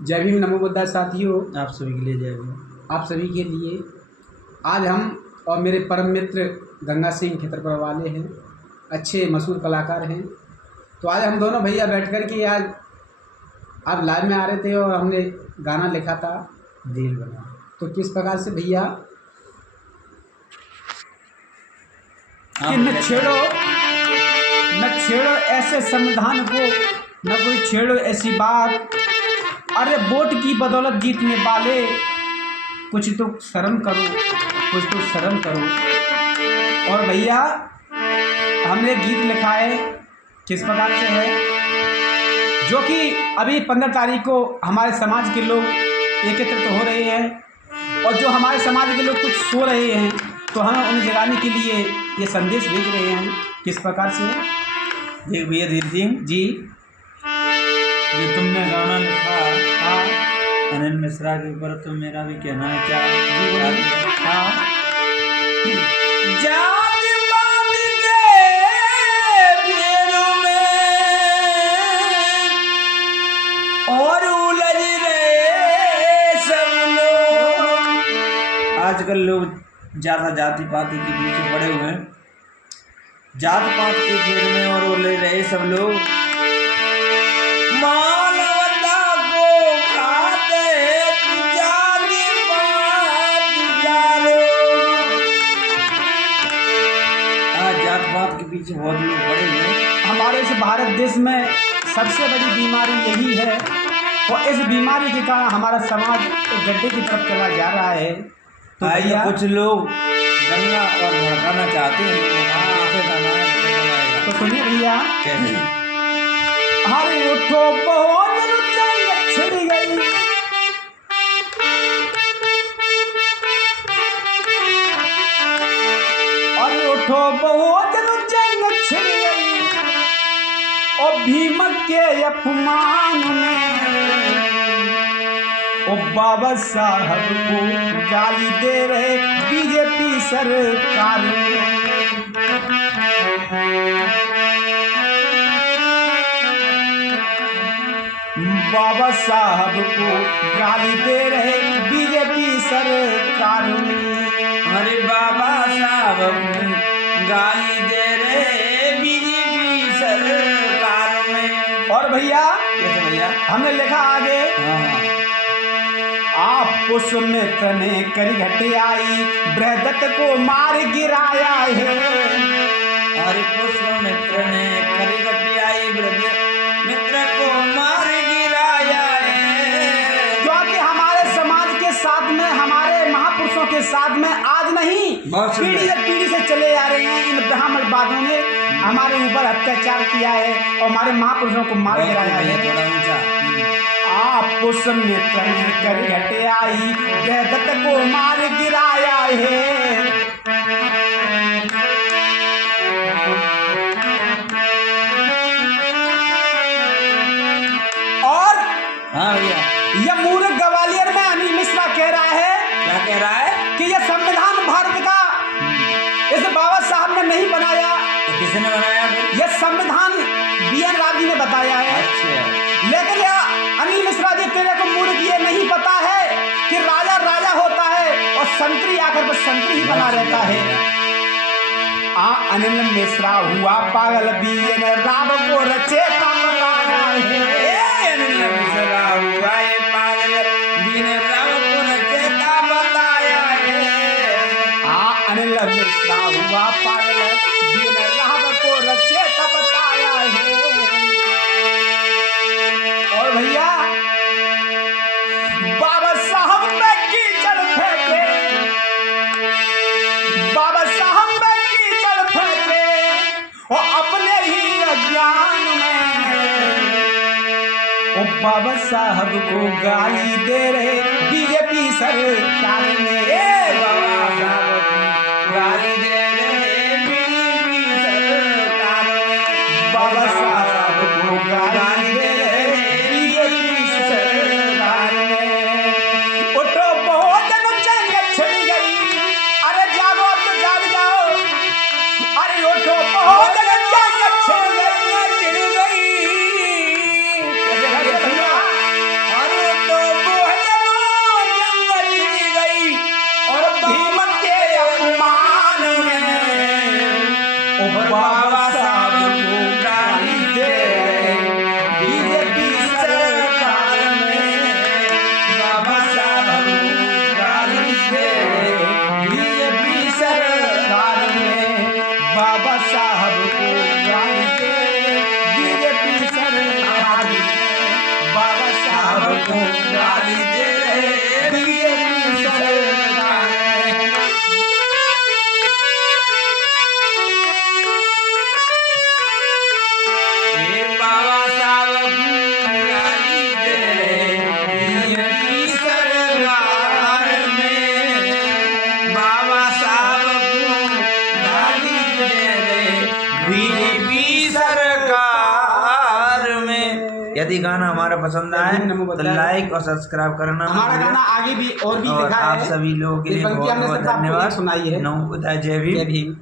जय भीम नमो बुद्धा साथियों, आप सभी के लिए जय भीम। आप सभी के लिए आज हम और मेरे परम मित्र गंगा सिंह खेतरपुर वाले हैं, अच्छे मशहूर कलाकार हैं। तो आज हम दोनों भैया बैठ कर के आज आप लाइव में आ रहे थे और हमने गाना लिखा था दिल बना। तो किस प्रकार से भैया कि न छेड़ो ऐसे संविधान को, न कोई छेड़ो ऐसी बात। अरे वोट की बदौलत जीतने वाले, कुछ तो शर्म करो, कुछ तो शर्म करो। और भैया हमने गीत लिखा है किस प्रकार से है, जो कि अभी 15 तारीख को हमारे समाज के लोग एकत्रित हो रहे हैं और जो हमारे समाज के लोग कुछ सो रहे हैं, तो हम उन्हें जगाने के लिए ये संदेश भेज रहे हैं। किस प्रकार से देख भैया धीर सिंह जी, जो तुमने गाना लिखा हाँ अनिल मिश्रा के ऊपर, तो मेरा भी कहना है क्या जी बोलिए। हाँ जातिवाद के घेरों में और उलझ रहे सब लोग। आजकल लोग ज़्यादा जाति पाति के पीछे पड़े हुए हैं, जात पात के घेर में और उलझ रहे सब लोग। मानवता को खाते जाति पात जालो। आज जात पात के पीछे बहुत लोग पड़े हुए हैं। हमारे इस भारत देश में सबसे बड़ी बीमारी यही है और इस बीमारी के कारण हमारा समाज एक गड्ढे की तरफ चला जा रहा है। तो भैया कुछ लोग गंगा और भड़काना चाहते हैं, कैसे करना है, कैसे बनाएगा। तो सुनिए भैया, कैसे? हरे उठो बहुत जंग छिड़ गई, अरे उठो बहुत जंग छिड़ गई और भीम के अपमान में ओ बाबा साहब को गाली दे रहे बीजेपी सरकार। बाबा साहब को गाली दे रहे बीजेपी सरकार। अरे बाबा साहब गाली दे रहे बीजेपी सरकार में। और भैया कैसे भैया? हमने लिखा आगे, आप पुष्पमित्र ने करी घटियाई बृहदत्त को मार गिराया है। अरे पुष्पमित्र ने करी घटियाई मित्र को मार गिराया है। क्योंकि हमारे समाज के साथ में, हमारे महापुरुषों के साथ में आज नहीं पीढ़ी दर पीढ़ी से चले आ रहे हैं, इन ब्राह्मणवादियों ने हमारे ऊपर अत्याचार किया है और हमारे महापुरुषों को मार गिराया है। थोड़ा ऊंचा। आप पुष्पमित्र ने करी घटियाई बृहदत्त को मार गिराया है। और हाँ भैया, यह मूर्ख ग्वालियर में अनिल मिश्रा कह रहा है, क्या कह रहा है कि यह संविधान भारत का इस बाबा साहब ने नहीं बनाया। तो किसने बनाया फिर? यह संविधान BN राव जी ने बताया है। अच्छा, लेकिन यह अनिल मिश्रा जी तेरे को मूर्ख ये नहीं पता है कि राजा राजा होता है और संतरी आकर बस संतरी ही बना रहता है। अनिल मिश्रा हुआ पागल, BN राव को रचेता बताया है। अनिल मिश्रा हुआ ये पागल, BN राव को रचेता बताया है। अनिल मिश्रा हुआ पागल, BN राव को रचेता बताया है। और भैया बाबा साहब में कीचड़ फेंके, बाबा साहब में कीचड़ फेंके और अपने ही अज्ञान में ओ बाबा साहब को गाली दे रहे बीजेपी सरकार में। बाबा साहब गाली दे रहे बीजेपी सरकार में। बाबा साहब को गाली दे रहे बीजेपी सरकार में। उठो बहुत जंग छिड़ गई, अरे जागो तो जाग जाओ, अरे उठो बहुत जंग छिड़ गई। अरे तो को गाली दे रहे बीजेपी सरकार में। ये बाबा साहब को गाली दे रहे बीजेपी सरकार में। बाबा साहब को गाली दे रहे बीजेपी सरकार में। यदि गाना हमारा पसंद आए तो लाइक और सब्सक्राइब करना। हमारा गाना आगे भी और भी और दिखा आप है। सभी लोगों के लिए पंक्ति बहुत हमने बहुत सिर्फ आपको धन्यवाद। एक सुनाई है। नमो बुद्धाय, जय भीम। जय भीम।